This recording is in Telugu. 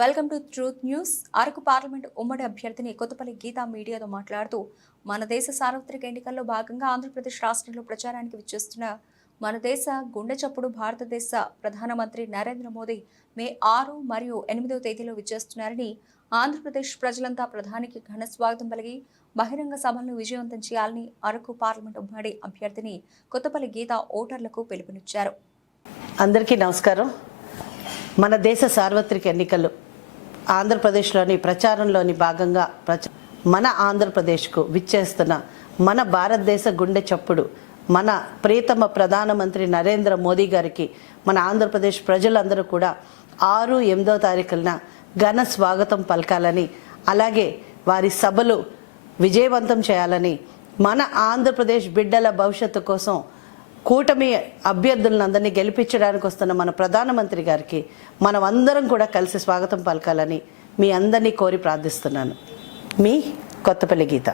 Welcome to truth news. Araku parliament ఉమ్మడి అభ్యర్థిని కొత్తపల్లి గీతా మీడియాతో మాట్లాడుతూ మన దేశ సార్వత్రిక ఎన్నికల్లో భాగంగా ఆంధ్రప్రదేశ్ రాష్ట్రంలో ప్రచారానికి విచ్చేస్తున్న మన దేశ గుండె చప్పుడు భారతదేశ ప్రధానమంత్రి నరేంద్ర మోదీ మే 6 మరియు 8వ తేదీలో విచ్చేస్తున్నారని, ఆంధ్రప్రదేశ్ ప్రజలంతా ప్రధానికి ఘన స్వాగతం పలికి బహిరంగ సభలను విజయవంతం చేయాలని అరకు పార్లమెంట్ ఉమ్మడి అభ్యర్థిని కొత్తపల్లి గీతా ఓటర్లకు పిలుపునిచ్చారు. అందరికీ నమస్కారం. మన దేశ సార్వత్రిక ఎన్నికలు ఆంధ్రప్రదేశ్లోని ప్రచారంలోని భాగంగా మన ఆంధ్రప్రదేశ్కు విచ్చేస్తున్న మన భారతదేశ గుండె చప్పుడు మన ప్రియతమ ప్రధానమంత్రి నరేంద్ర మోదీ గారికి మన ఆంధ్రప్రదేశ్ ప్రజలందరూ కూడా 6, 8వ తారీఖున ఘన స్వాగతం పలకాలని, అలాగే వారి సభలు విజయవంతం చేయాలని, మన ఆంధ్రప్రదేశ్ బిడ్డల భవిష్యత్తు కోసం కూటమి అభ్యర్థులందరినీ గెలిపించడానికి వస్తున్న మన ప్రధానమంత్రి గారికి మనం అందరం కూడా కలిసి స్వాగతం పలకాలని మీ అందరినీ కోరి ప్రార్థిస్తున్నాను. మీ కొత్తపల్లి గీత.